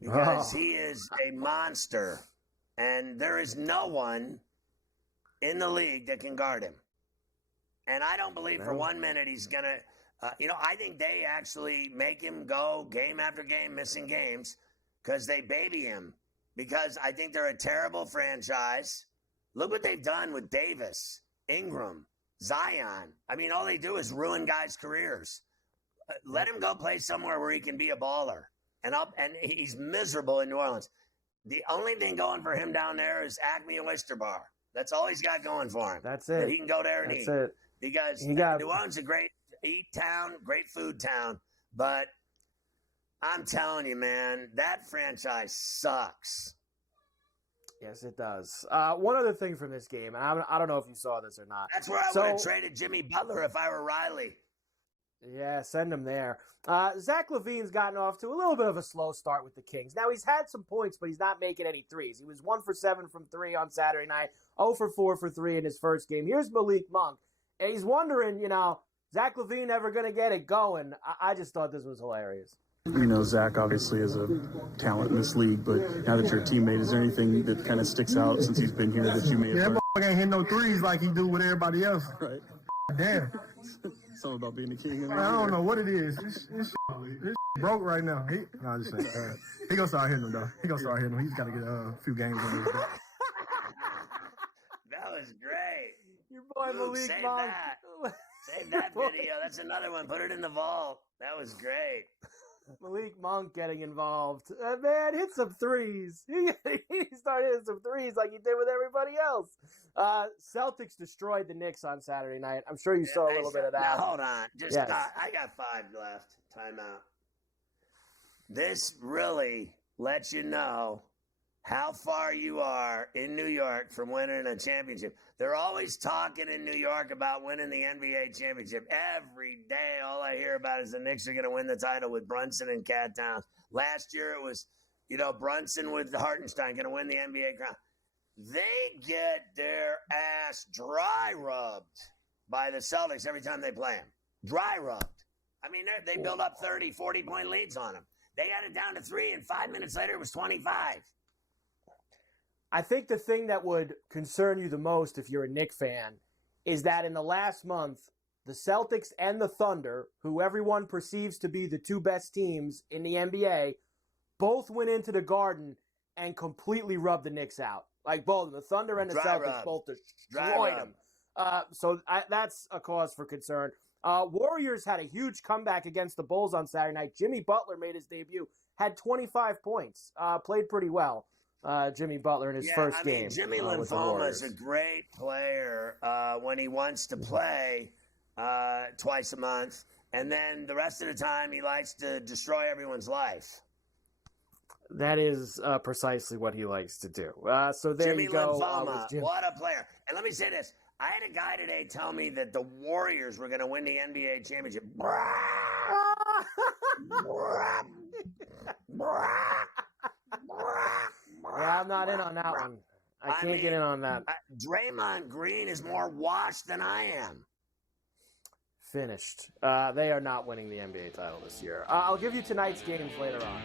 because he is a monster. And there is no one in the league that can guard him. And I don't believe for 1 minute he's going to I think they actually make him go game after game, missing games, because they baby him. Because I think they're a terrible franchise. Look what they've done with Davis, Ingram, Zion. I mean, all they do is ruin guys' careers. Let him go play somewhere where he can be a baller. And he's miserable in New Orleans. The only thing going for him down there is Acme Oyster Bar. That's all he's got going for him. That's it. That he can go there and That's eat. it. Because New Orleans is a great eat town, great food town, but I'm telling you, man, that franchise sucks. Yes, it does. One other thing from this game, and I don't know if you saw this or not. That's where I would have traded Jimmy Butler if I were Riley. Yeah, send him there. Zach LaVine's gotten off to a little bit of a slow start with the Kings. Now, he's had some points, but he's not making any threes. He was 1 for 7 from 3 on Saturday night, 0 for 4 for 3 in his first game. Here's Malik Monk, and he's wondering, Zach LaVine ever going to get it going? I just thought this was hilarious. Zach obviously is a talent in this league, but now that you're a teammate, is there anything that kind of sticks out since he's been here that you may have learned? That ain't hit no threes like he do with everybody else. Right. Damn. Something about being a king. I don't know what it is. This broke right now. I'm just saying. He gonna start hitting him, though. He's got to get a few games on this. That was great. Your boy Luke, Malik save Monk. that. Save that video. That's another one. Put it in the vault. That was great. Malik Monk getting involved. Man, hit some threes. He started hitting some threes like he did with everybody else. Celtics destroyed the Knicks on Saturday night. I'm sure you saw a little bit of that. Now, hold on. I got 5 left. Timeout. This really lets you know how far you are in New York from winning a championship. They're always talking in New York about winning the NBA championship. Every day, all I hear about is the Knicks are going to win the title with Brunson and Cat Towns. Last year, it was, Brunson with Hartenstein going to win the NBA crown. They get their ass dry rubbed by the Celtics every time they play them. Dry rubbed. I mean, they build up 30, 40-point leads on them. They had it down to 3, and 5 minutes later, it was 25. I think the thing that would concern you the most if you're a Knicks fan is that in the last month, the Celtics and the Thunder, who everyone perceives to be the 2 best teams in the NBA, both went into the Garden and completely rubbed the Knicks out. Like both of them, the Thunder and the Celtics both destroyed them. So that's a cause for concern. Warriors had a huge comeback against the Bulls on Saturday night. Jimmy Butler made his debut, had 25 points, played pretty well. Jimmy Butler in his first game. Jimmy Lymphoma is a great player when he wants to play twice a month. And then the rest of the time, he likes to destroy everyone's life. That is precisely what he likes to do. So there Jimmy you go. Lymphoma, what a player. And let me say this. I had a guy today tell me that the Warriors were going to win the NBA championship. Yeah, I'm not in on that one. I can't get in on that. Draymond Green is more washed than I am. Finished. They are not winning the NBA title this year. I'll give you tonight's games later on.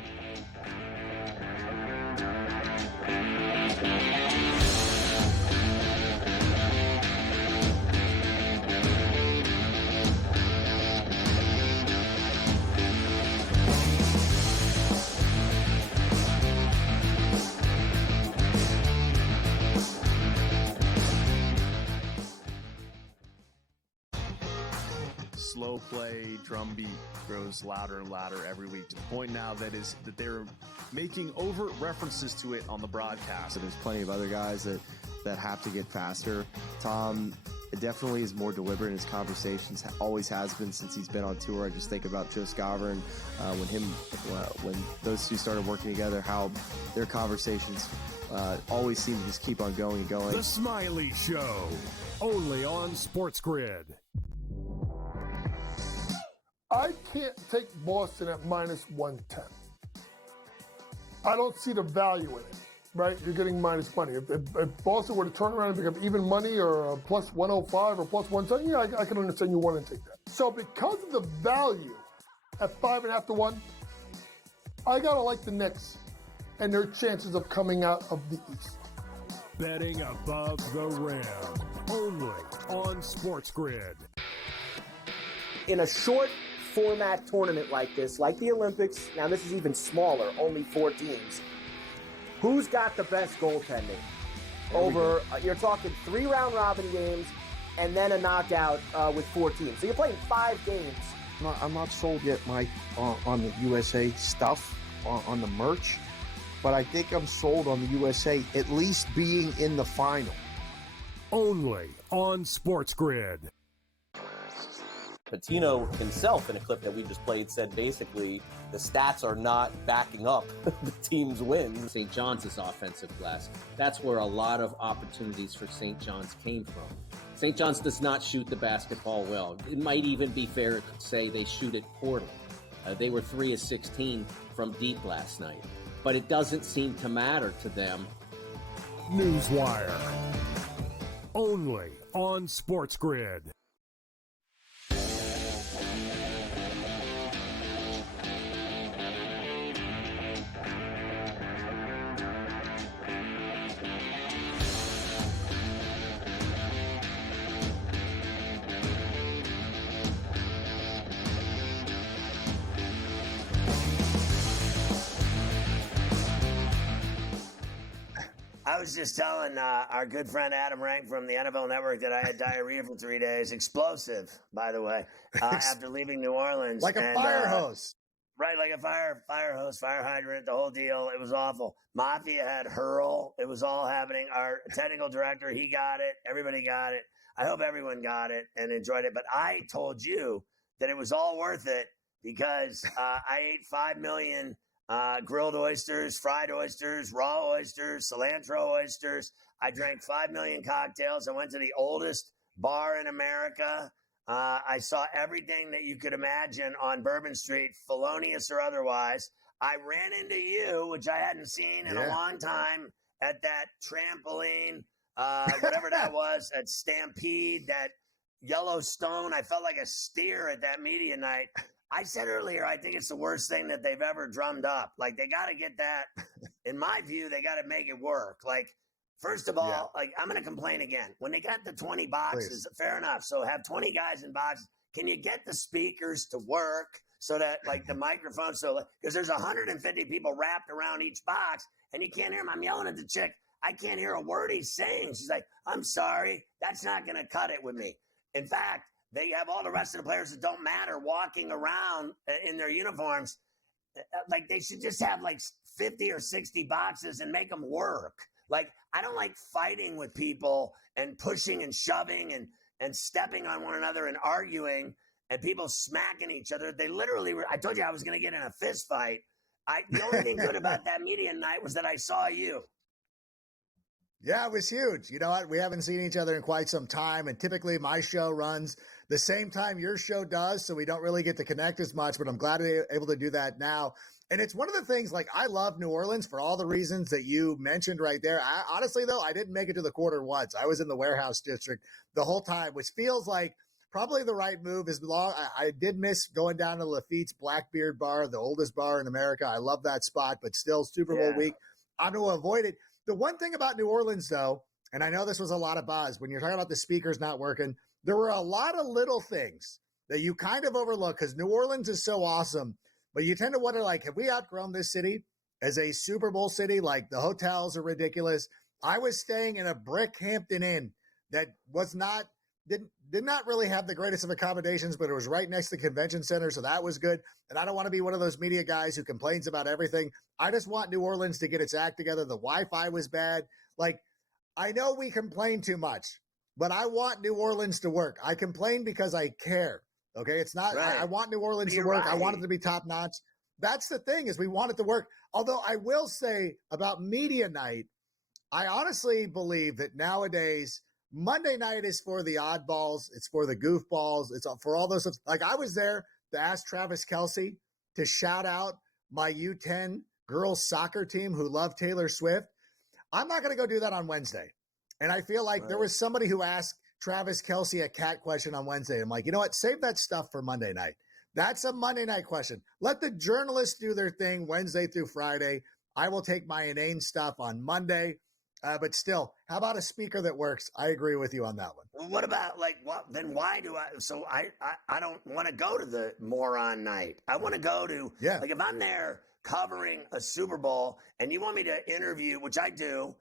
slow play drumbeat grows louder and louder every week to the point now that they're making overt references to it on the broadcast. So there's plenty of other guys that have to get faster. Tom definitely is more deliberate in his conversations, always has been since he's been on tour. I just think about Joe Scavern, when those two started working together, how their conversations always seem to just keep on going and going. The Smiley Show, only on SportsGrid. I can't take Boston at minus 110. I don't see the value in it, right? You're getting minus money. If Boston were to turn around and become even money or a plus 105 or plus 110, yeah, I can understand you want to take that. So because of the value at 5.5 to 1, I got to like the Knicks and their chances of coming out of the East. Betting above the rim, only on SportsGrid. In a short format tournament like this, like the Olympics, now this is even smaller, only 4 teams. Who's got the best goaltending? Over, you're talking 3 round robin games and then a knockout with 4 teams. So you're playing 5 games. I'm not sold yet, Mike, on the USA stuff, on the merch, but I think I'm sold on the USA at least being in the final. Only on SportsGrid. Patino himself, in a clip that we just played, said basically the stats are not backing up the team's wins. St. John's is offensive glass. That's where a lot of opportunities for St. John's came from. St. John's does not shoot the basketball well. It might even be fair to say they shoot it poorly. They were 3 of 16 from deep last night. But it doesn't seem to matter to them. Newswire. Only on SportsGrid. I was just telling our good friend Adam Rank from the NFL Network that I had diarrhea for 3 days. Explosive, by the way, after leaving New Orleans. Like a fire hose. Right, like a fire hose, fire hydrant, the whole deal. It was awful. Mafia had hurl. It was all happening. Our technical director, he got it. Everybody got it. I hope everyone got it and enjoyed it. But I told you that it was all worth it because I ate 5 million grilled oysters, fried oysters, raw oysters, cilantro oysters. I drank 5 million cocktails. I went to the oldest bar in America. I saw everything that you could imagine on Bourbon Street, felonious or otherwise. I ran into you, which I hadn't seen in a long time, at that trampoline, whatever that was, at Stampede, that Yellowstone. I felt like a steer at that media night. I said earlier, I think it's the worst thing that they've ever drummed up. Like, they got to get that. In my view, they got to make it work. Like, first of all, like, I'm going to complain again. When they got the 20 boxes, fair enough. So have 20 guys in boxes. Can you get the speakers to work so that, like, the microphone, because there's 150 people wrapped around each box, and you can't hear them. I'm yelling at the chick. I can't hear a word he's saying. She's like, I'm sorry. That's not going to cut it with me. In fact, they have all the rest of the players that don't matter walking around in their uniforms. Like, they should just have like 50 or 60 boxes and make them work. Like, I don't like fighting with people and pushing and shoving and stepping on one another and arguing and people smacking each other. They literally were, I told you I was going to get in a fist fight. The only thing good about that media night was that I saw you. Yeah, it was huge. You know what? We haven't seen each other in quite some time. And typically my show runs the same time your show does. So we don't really get to connect as much, but I'm glad to be able to do that now. And it's one of the things, like, I love New Orleans for all the reasons that you mentioned right there. Honestly, though, I didn't make it to the quarter once. I was in the warehouse district the whole time, which feels like probably the right move. As long I did miss going down to Lafitte's Blackbeard Bar, the oldest bar in America. I love that spot, but still Super Bowl week. I'm going to avoid it. The one thing about New Orleans, though, and I know this was a lot of buzz, when you're talking about the speakers not working, there were a lot of little things that you kind of overlook because New Orleans is so awesome. But you tend to wonder, like, have we outgrown this city as a Super Bowl city? Like, the hotels are ridiculous. I was staying in a brick Hampton Inn that was not did not really have the greatest of accommodations, but it was right next to the convention center, so that was good. And I don't want to be one of those media guys who complains about everything. I just want New Orleans to get its act together. The Wi-Fi was bad. Like, I know we complain too much, but I want New Orleans to work. I complain because I care. Okay, it's not. Right. I want New Orleans to work. Right. I want it to be top notch. That's the thing, is we want it to work. Although I will say about media night, I honestly believe that nowadays Monday night is for the oddballs. It's for the goofballs. It's for all those. Like, I was there to ask Travis Kelce to shout out my U10 girls soccer team who love Taylor Swift. I'm not going to go do that on Wednesday. And I feel like there was somebody who asked Travis Kelce a cat question on Wednesday. I'm like, you know what? Save that stuff for Monday night. That's a Monday night question. Let the journalists do their thing Wednesday through Friday. I will take my inane stuff on Monday. But still, how about a speaker that works? I agree with you on that one. Well, what about, like, what? Then why do I? So I don't want to go to the moron night. I want to go to, like, if I'm there covering a Super Bowl and you want me to interview, which I do,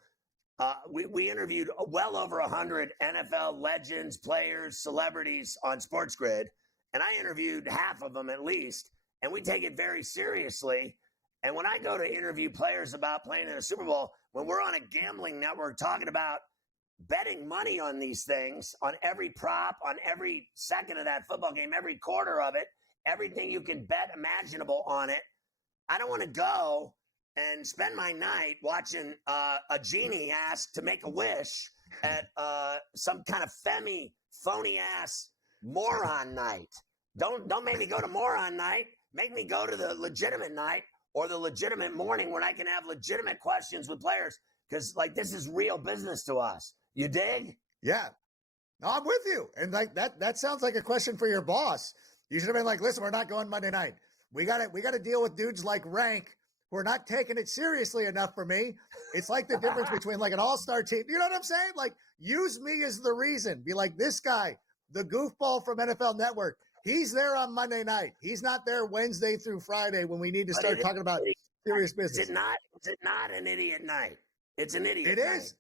we interviewed well over 100 NFL legends, players, celebrities on SportsGrid, and I interviewed half of them at least, and we take it very seriously. And when I go to interview players about playing in a Super Bowl, when we're on a gambling network talking about betting money on these things, on every prop, on every second of that football game, every quarter of it, everything you can bet imaginable on it, I don't want to go and spend my night watching a genie ask to make a wish at some kind of phony-ass moron night. Don't make me go to moron night. Make me go to the legitimate night or the legitimate morning when I can have legitimate questions with players, because, like, this is real business to us. You dig? Yeah. No, I'm with you. And, like, that sounds like a question for your boss. You should have been like, listen, we're not going Monday night. We got to deal with dudes like Rank who are not taking it seriously enough for me. It's like the difference between, like, an all-star team. You know what I'm saying? Like, use me as the reason. Be like, this guy, the goofball from NFL Network, he's there on Monday night. He's not there Wednesday through Friday when we need to start talking about serious business. Is it not an idiot night? It's an idiot night. It is.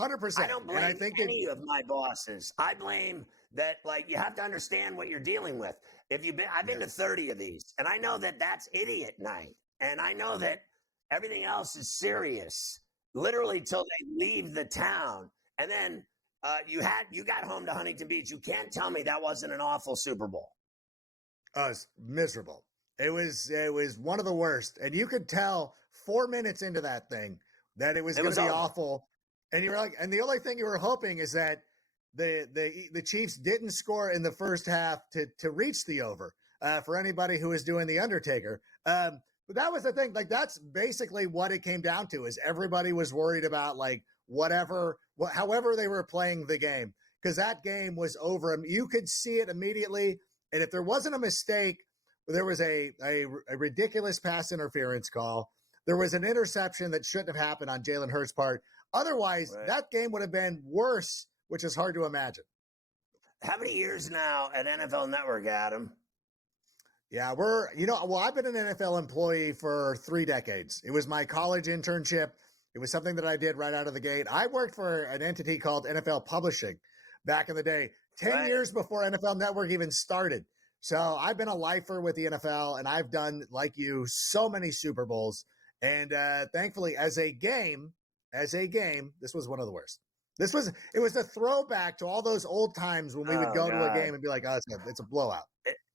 100%. I don't blame any of my bosses. I blame that, like, you have to understand what you're dealing with. I've been to 30 of these, and I know that that's idiot night. And I know that everything else is serious, literally till they leave the town. And then you got home to Huntington Beach. You can't tell me that wasn't an awful Super Bowl. It's miserable. It was one of the worst. And you could tell 4 minutes into that thing that it was going to be awful. And you were like, and the only thing you were hoping is that the Chiefs didn't score in the first half to reach the over for anybody who is doing the Undertaker. But that was the thing. Like, that's basically what it came down to, is everybody was worried about, like, however they were playing the game, because that game was over. You could see it immediately. And if there wasn't a mistake, there was a ridiculous pass interference call. There was an interception that shouldn't have happened on Jalen Hurts' part. Otherwise, that game would have been worse, which is hard to imagine. How many years now at NFL Network, Adam? Yeah, I've been an NFL employee for 3 decades. It was my college internship. It was something that I did right out of the gate. I worked for an entity called NFL Publishing back in the day, 10 years before NFL Network even started. So I've been a lifer with the NFL, and I've done, like you, so many Super Bowls. And thankfully, as a game, this was one of the worst. It was a throwback to all those old times when we would go to a game and be like, oh, it's a blowout.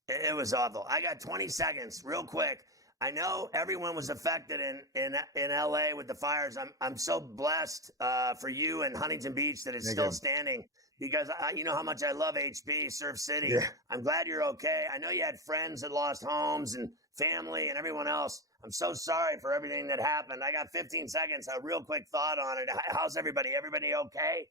It was awful. I got 20 seconds real quick. I know everyone was affected in LA with the fires. I'm so blessed for you and Huntington Beach that it's still standing, because you know how much I love HB, Surf City. Yeah. I'm glad you're okay. I know you had friends that lost homes and family and everyone else. I'm so sorry for everything that happened. I got 15 seconds, a real quick thought on it. How's everybody? Everybody okay?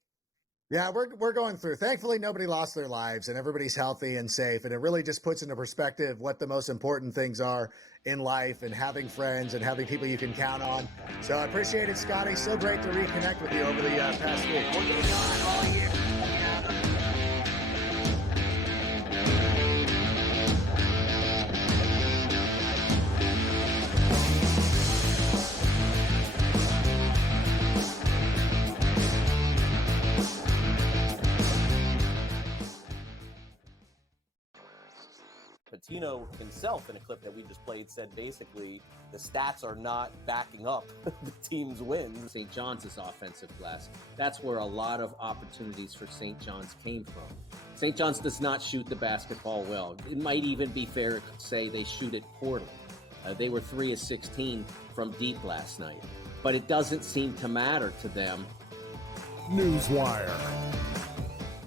Yeah, we're going through. Thankfully, nobody lost their lives and everybody's healthy and safe. And it really just puts into perspective what the most important things are in life, and having friends and having people you can count on. So I appreciate it, Scotty. So great to reconnect with you over the past week. We're getting on all year. Patino himself, in a clip that we just played, said basically the stats are not backing up the team's wins. St. John's offensive glass. That's where a lot of opportunities for St. John's came from. St. John's does not shoot the basketball well. It might even be fair to say they shoot it poorly. They were 3 of 16 from deep last night. But it doesn't seem to matter to them. Newswire.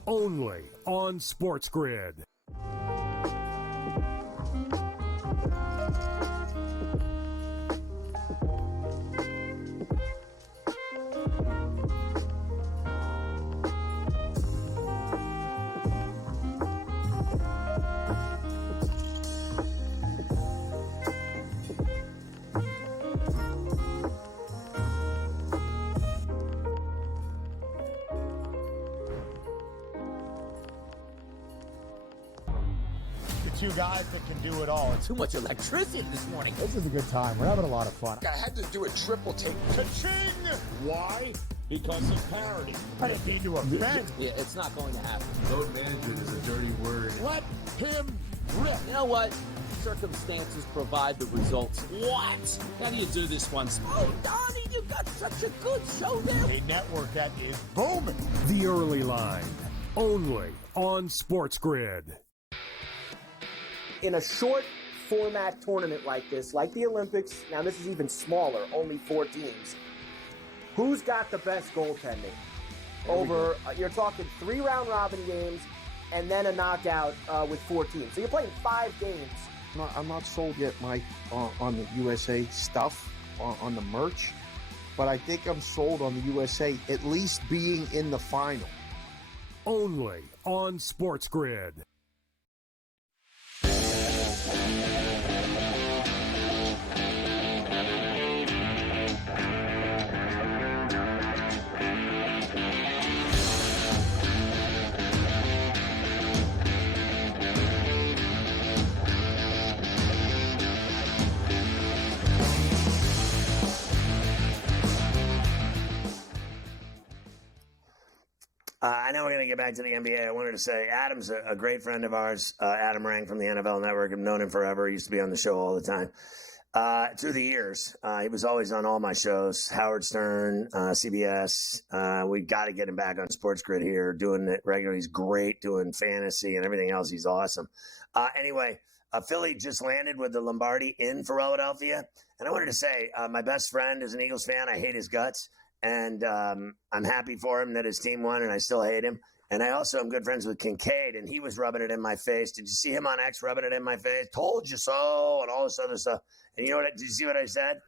Only on SportsGrid. Two guys that can do it all. Too much electricity this morning. This is a good time. We're having a lot of fun. I had to do a triple take. Ka-ching! Why? Because of parity. I didn't mean to offend. Yeah, it's not going to happen. Load management is a dirty word. Let him rip. You know what? Circumstances provide the results. What? How do you do this one? Oh, Donnie, you got such a good show there. A network that is booming. The Early Line. Only on SportsGrid. In a short format tournament like this, like the Olympics, now this is even smaller, only 4 teams, who's got the best goaltending? Over, you're talking 3 round robin games and then a knockout with 4 teams. So you're playing 5 games. I'm not sold yet, Mike, on the USA stuff, on the merch, but I think I'm sold on the USA at least being in the final. Only on SportsGrid. I know we're going to get back to the NBA. I wanted to say Adam's a great friend of ours, Adam Rang from the NFL Network. I've known him forever. He used to be on the show all the time. Through the years, he was always on all my shows, Howard Stern, CBS. We got to get him back on SportsGrid here, doing it regularly. He's great doing fantasy and everything else. He's awesome. Anyway, Philly just landed with the Lombardi in for Philadelphia. And I wanted to say my best friend is an Eagles fan. I hate his guts. And I'm happy for him that his team won, and I still hate him. And I also am good friends with Kincaid, and he was rubbing it in my face. Did you see him on X rubbing it in my face? Told you so, and all this other stuff. And you know what? Did you see what I said?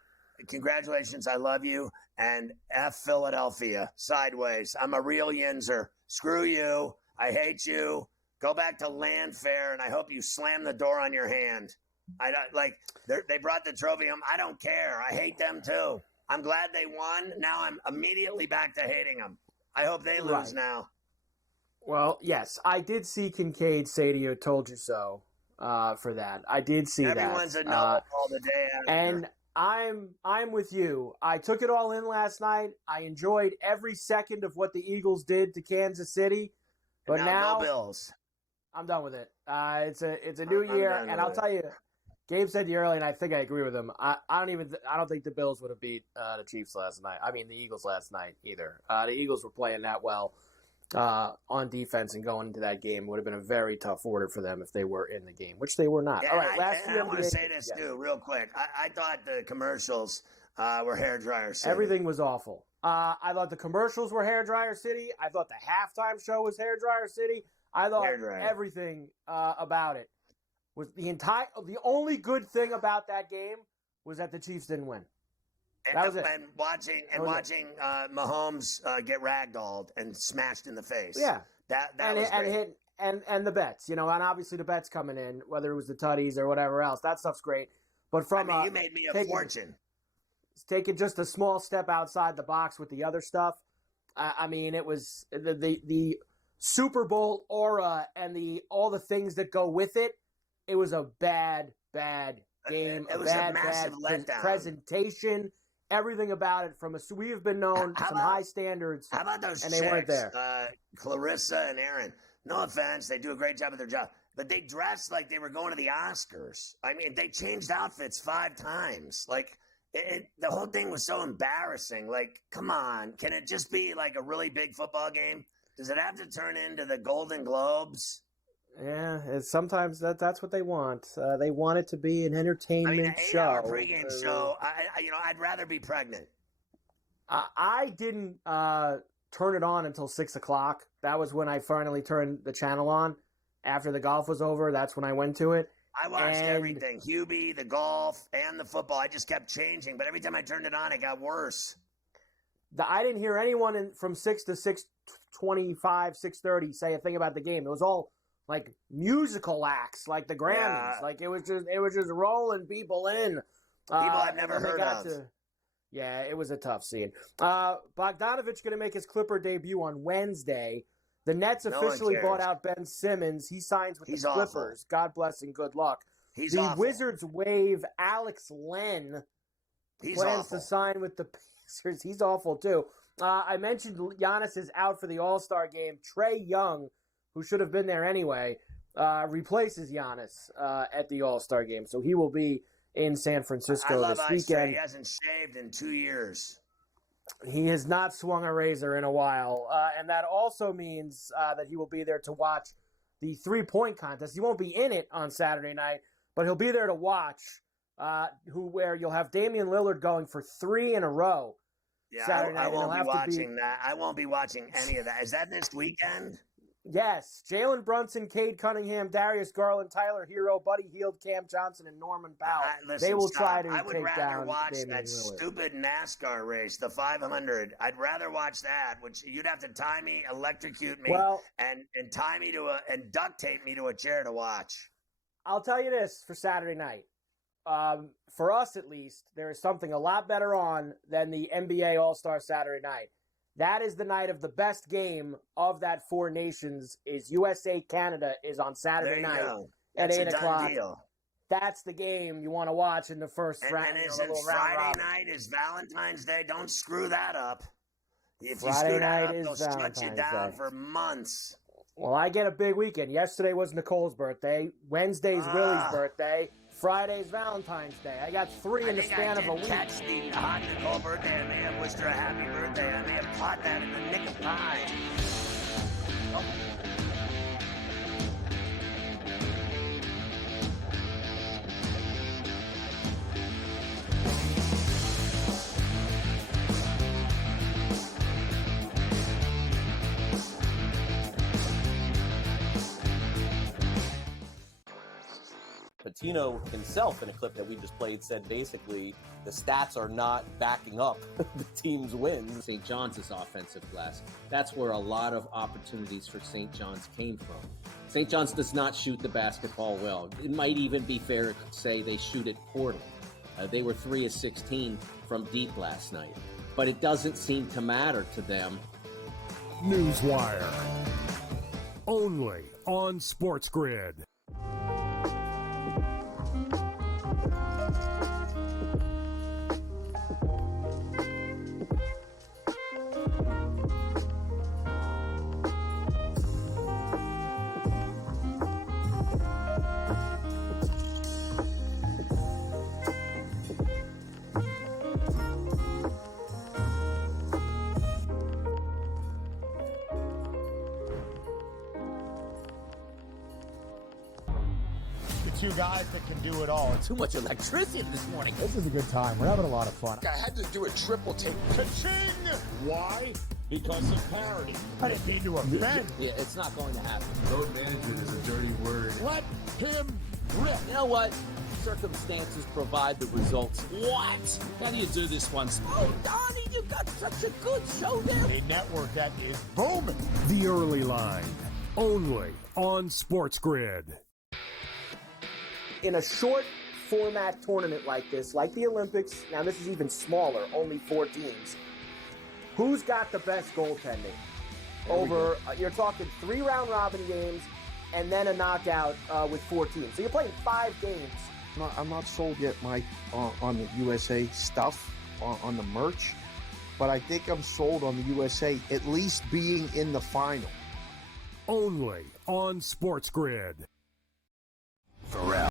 Congratulations, I love you, and F Philadelphia, sideways. I'm a real Yinzer. Screw you. I hate you. Go back to Landfair, and I hope you slam the door on your hand. They brought the trophy home. I don't care. I hate them too. I'm glad they won. Now I'm immediately back to hating them. I hope they lose now. Well, yes, I did see Kincaid say to you, "Told you so," for that. I did see that. Everyone's a no all the day after. And I'm with you. I took it all in last night. I enjoyed every second of what the Eagles did to Kansas City. But now go Bills. I'm done with it. It's a new year, and I'll tell you. Gabe said you earlier, and I think I agree with him. I don't think the Bills would have beat the Chiefs last night. I mean, the Eagles last night either. The Eagles were playing that well on defense, and going into that game would have been a very tough order for them if they were in the game, which they were not. Yeah, all right, I want to say this too, real quick. I thought the commercials were hairdryer city. Everything was awful. I thought the commercials were hairdryer city. I thought the halftime show was hairdryer city. I thought everything about it. Was the only good thing about that game was that the Chiefs didn't win. That was it. And watching Mahomes get ragdolled and smashed in the face. Yeah, that was great. And the bets, and obviously the bets coming in, whether it was the tutties or whatever else, that stuff's great. But you made me a fortune. Taking just a small step outside the box with the other stuff. I mean, it was the Super Bowl aura and all the things that go with it. It was a bad game. It was a massive letdown. Presentation, everything about it. We have been known to some high standards. How about those and chicks, they weren't there. Clarissa and Aaron. No offense, they do a great job of their job. but they dressed like they were going to the Oscars. I mean, they changed outfits 5 times. Like, the whole thing was so embarrassing. Like, come on. Can it just be like a really big football game? Does it have to turn into the Golden Globes? Yeah, sometimes that's what they want. They want it to be an entertainment show. An 8-hour pregame show. I'd rather be pregnant. I didn't turn it on until 6 o'clock. That was when I finally turned the channel on. After the golf was over, that's when I went to it. I watched everything. Hubie, the golf, and the football. I just kept changing. But every time I turned it on, it got worse. I didn't hear anyone from 6 to 6:25, 6:30 say a thing about the game. It was all like musical acts, like the Grammys. Yeah. Like it was just rolling people in. People I've never heard of. Yeah, it was a tough scene. Bogdanovich going to make his Clipper debut on Wednesday. The Nets officially bought out Ben Simmons. He signs with the Clippers. Awful. God bless and good luck. He's awful. Wizards waive Alex Len. Plans to sign with the Pacers. He's awful too. I mentioned Giannis is out for the All-Star game. Trae Young, who should have been there anyway, replaces Giannis at the All-Star game. So he will be in San Francisco this weekend. He hasn't shaved in 2 years. He has not swung a razor in a while. And that also means that he will be there to watch the three-point contest. He won't be in it on Saturday night, but he'll be there to watch, where you'll have Damian Lillard going for 3 in a row. Yeah, Saturday night. I won't be watching that. I won't be watching any of that. Is that this weekend? Yes. Jalen Brunson, Cade Cunningham, Darius Garland, Tyler Hero, Buddy Hield, Cam Johnson, and Norman Powell. They will try to take down I would rather watch Damian that Lillard. Stupid NASCAR race, the 500. I'd rather watch that, which you'd have to tie me, electrocute me, and tie me and duct tape me to a chair to watch. I'll tell you this for Saturday night. For us, at least, there is something a lot better on than the NBA All-Star Saturday night. That is the night of the best game of that 4 nations. Is USA-Canada is on Saturday night at 8 o'clock. Deal. That's the game you want to watch in the first round. And isn't Friday night is Valentine's Day? Don't screw that up. If Friday you screw night that up, is they'll shut you down Day. for months. Well, I get a big weekend. Yesterday was Nicole's birthday. Wednesday's Willie's birthday. Friday's Valentine's Day. I got 3 in the span of a week. Catch the hot Nicole birthday. I may have wished her a happy birthday. I may have caught that in the nick of time. Oh. Patino himself, in a clip that we just played, said basically the stats are not backing up the team's wins. St. John's offensive glass. That's where a lot of opportunities for St. John's came from. St. John's does not shoot the basketball well. It might even be fair to say they shoot it poorly. They were 3 of 16 from deep last night. But it doesn't seem to matter to them. Newswire. Only on SportsGrid. Two guys that can do it all. Too much electricity this morning. This is a good time. We're having a lot of fun. I had to do a triple take. Ka-ching! Why? Because of parity. I didn't mean to offend. Yeah, it's not going to happen. Road management is a dirty word. Let him rip. You know what? Circumstances provide the results. What? How do you do this one? Oh, Donnie, you got such a good show there. A network that is booming. The Early Line. Only on SportsGrid. In a short format tournament like this, like the Olympics, now this is even smaller, only 4 teams. Who's got the best goaltending? Over, you're talking 3 round robin games and then a knockout with 4 teams. So you're playing 5 games. I'm not sold yet, Mike, on the USA stuff, on the merch, but I think I'm sold on the USA at least being in the final. Only on SportsGrid.